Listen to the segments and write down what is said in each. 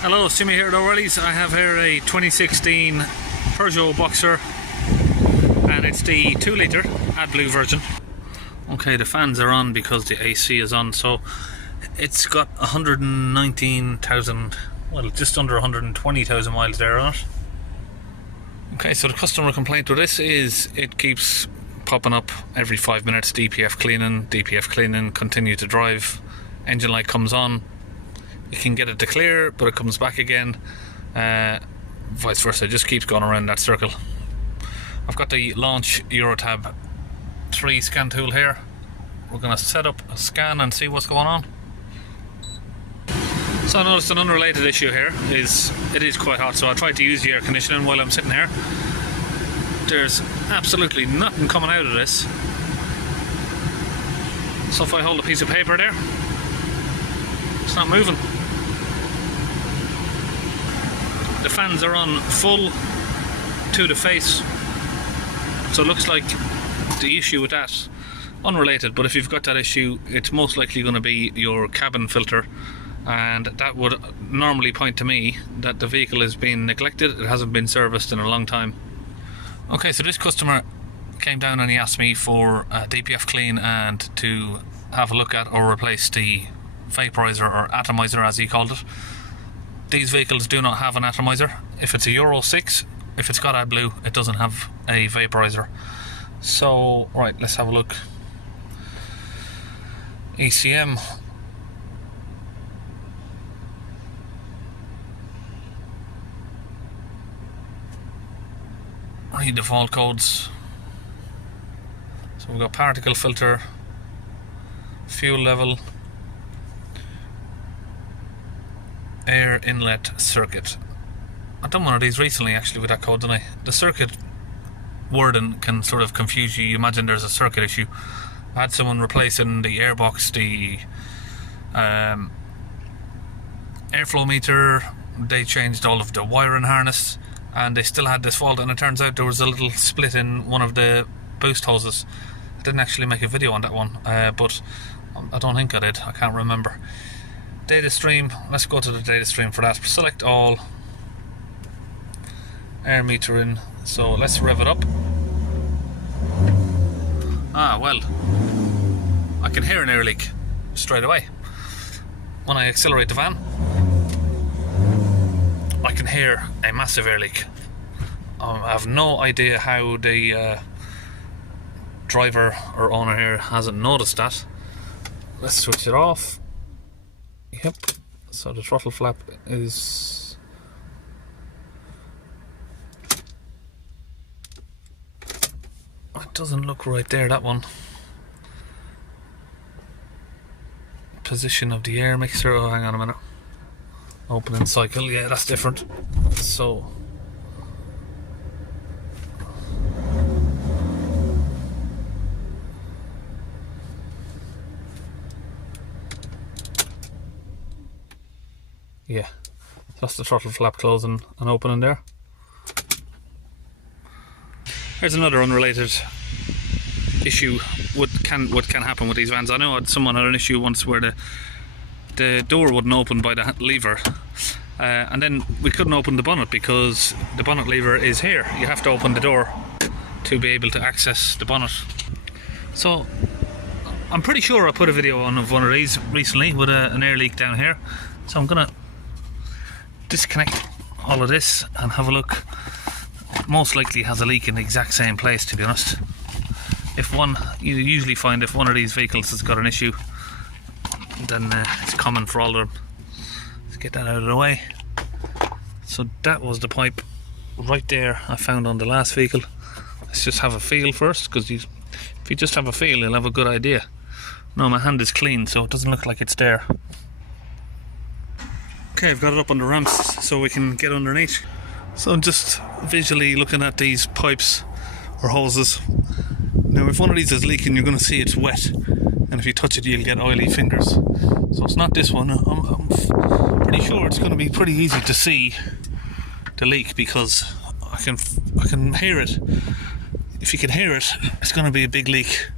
Hello, it's Jimmy here at O'Reilly's. I have here a 2016 Peugeot Boxer and it's the 2 litre AdBlue version. Okay, the fans are on because the AC is on, so it's got 119,000, well, just under 120,000 miles there on it. Okay, so the customer complaint with this is it keeps popping up every 5 minutes, DPF cleaning, continue to drive, engine light comes on, you can get it to clear but it comes back again, vice versa, it just keeps going around that circle. I've got the Launch Eurotab 3 scan tool here. We're going to set up a scan and see what's going on. So I noticed an unrelated issue here is it is quite hot, so I tried to use the air conditioning while I'm sitting here. There's absolutely nothing coming out of this. So if I hold a piece of paper there, it's not moving. The fans are on full to the face, so it looks like the issue with that, unrelated, but if you've got that issue, it's most likely going to be your cabin filter, and that would normally point to me that the vehicle is being neglected. It hasn't been serviced in a long time. Okay, so this customer came down and he asked me for a DPF clean and to have a look at or replace the vaporizer or atomizer as he called it. These vehicles do not have an atomizer. If it's a Euro 6, if it's got AdBlue, it doesn't have a vaporizer. So, right, let's have a look. ECM. Read the fault codes. So we've got particle filter, fuel level, air inlet circuit. I've done one of these recently actually with that code, didn't I? The circuit wording can sort of confuse you. You imagine there's a circuit issue. I had someone replacing the airbox, the airflow meter. They changed all of the wiring harness and they still had this fault, and it turns out there was a little split in one of the boost hoses. I didn't actually make a video on that one, but I don't think I did, I can't remember. Data stream, let's go to the data stream for that. Select all, air meter in, so let's rev it up. Ah, well, I can hear an air leak straight away. When I accelerate the van, I can hear a massive air leak. I have no idea how the driver or owner here hasn't noticed that. Let's switch it off. Yep, so the throttle flap is... It doesn't look right there, that one. Position of the air mixer, oh hang on a minute. Opening cycle, yeah, that's different. So yeah, that's the throttle flap closing and opening there. Here's another unrelated issue. What can happen with these vans. I know someone had an issue once where the door wouldn't open by the lever, and then we couldn't open the bonnet because the bonnet lever is here. You have to open the door to be able to access the bonnet. So I'm pretty sure I put a video on of one of these recently with an air leak down here, so I'm gonna disconnect all of this and have a look. Most likely has a leak in the exact same place, to be honest. If one, you usually find if one of these vehicles has got an issue, then it's common for all of them. Let's get that out of the way. So that was the pipe right there I found on the last vehicle. Let's just have a feel first, because if you just have a feel, you'll have a good idea. No, my hand is clean, so it doesn't look like it's there. Okay, I've got it up on the ramps so we can get underneath. So I'm just visually looking at these pipes or hoses. Now if one of these is leaking, you're going to see it's wet, and if you touch it you'll get oily fingers. So it's not this one. I'm pretty sure it's going to be pretty easy to see the leak because I can hear it. If you can hear it, it's going to be a big leak.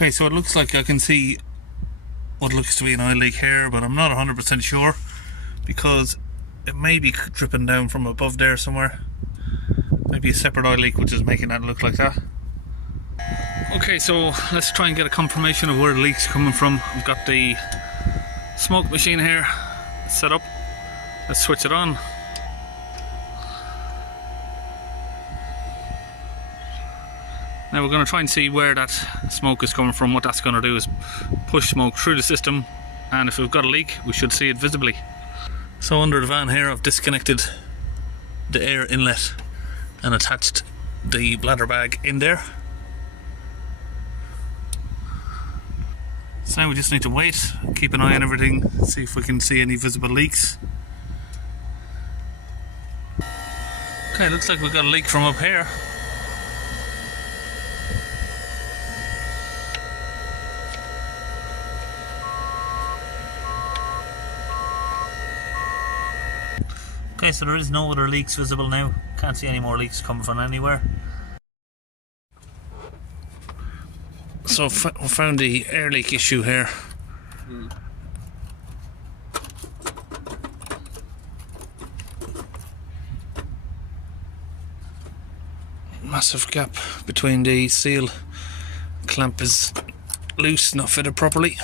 Okay, so it looks like I can see what looks to be an oil leak here, but I'm not 100% sure because it may be dripping down from above there somewhere. Maybe a separate oil leak which is making that look like that. Okay, so let's try and get a confirmation of where the leak's coming from. I've got the smoke machine here set up. Let's switch it on. Now we're going to try and see where that smoke is coming from. What that's going to do is push smoke through the system, and if we've got a leak we should see it visibly. So under the van here I've disconnected the air inlet and attached the bladder bag in there. So now we just need to wait, keep an eye on everything, see if we can see any visible leaks. Okay, looks like we've got a leak from up here. Okay, so there is no other leaks visible now. Can't see any more leaks coming from anywhere. So we found the air leak issue here. Massive gap between the seal. Clamp is loose, not fitted properly.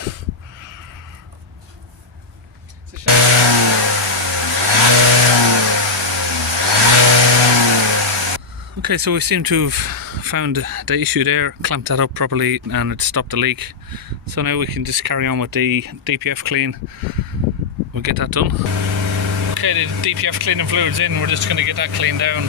Okay, so we seem to have found the issue there, clamped that up properly and it stopped the leak. So now we can just carry on with the DPF clean. We'll get that done. Okay, the DPF cleaning fluid's in, we're just going to get that cleaned down.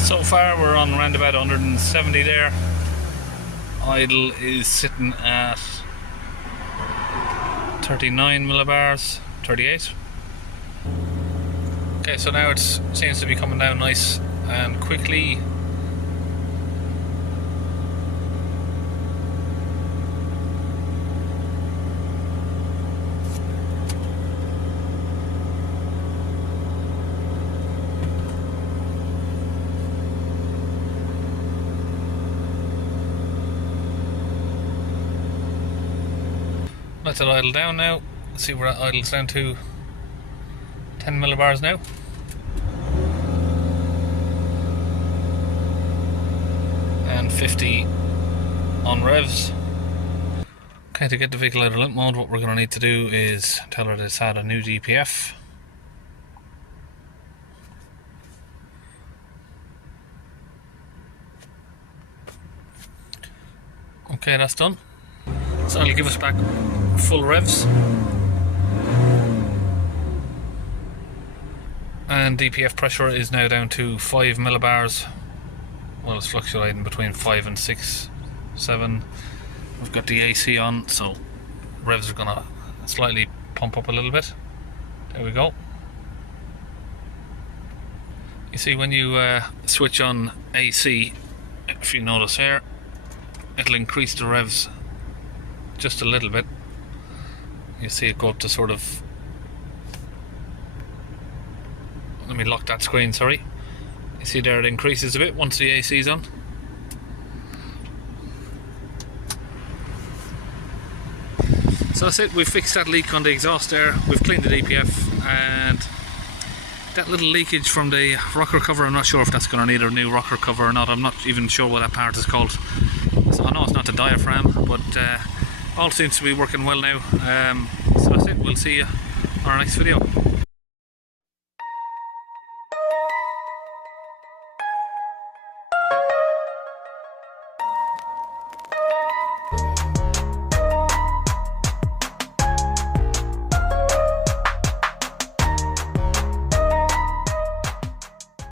So far we're on around about 170 there. Idle is sitting at 39 millibars, 38. Okay, so now it seems to be coming down nice and quickly. Let it idle down now. Let's see where it idles down to. 10 millibars now. And 50 on revs. Okay, to get the vehicle out of limp mode, what we're going to need to do is tell her to it's had a new DPF. Okay, that's done. So it'll give us back full revs. And DPF pressure is now down to 5 millibars. Well, it's fluctuating between 5 and 6, 7. We've got the AC on, so revs are gonna slightly pump up a little bit. There we go. You see when you switch on AC, if you notice here, it'll increase the revs just a little bit. You see it go up to sort of, let me lock that screen, sorry. You see there it increases a bit once the AC is on. So that's it, we've fixed that leak on the exhaust there, we've cleaned the DPF, and that little leakage from the rocker cover, I'm not sure if that's going to need a new rocker cover or not. I'm not even sure what that part is called. So I know it's not the diaphragm, but all seems to be working well now. So that's it, we'll see you on our next video.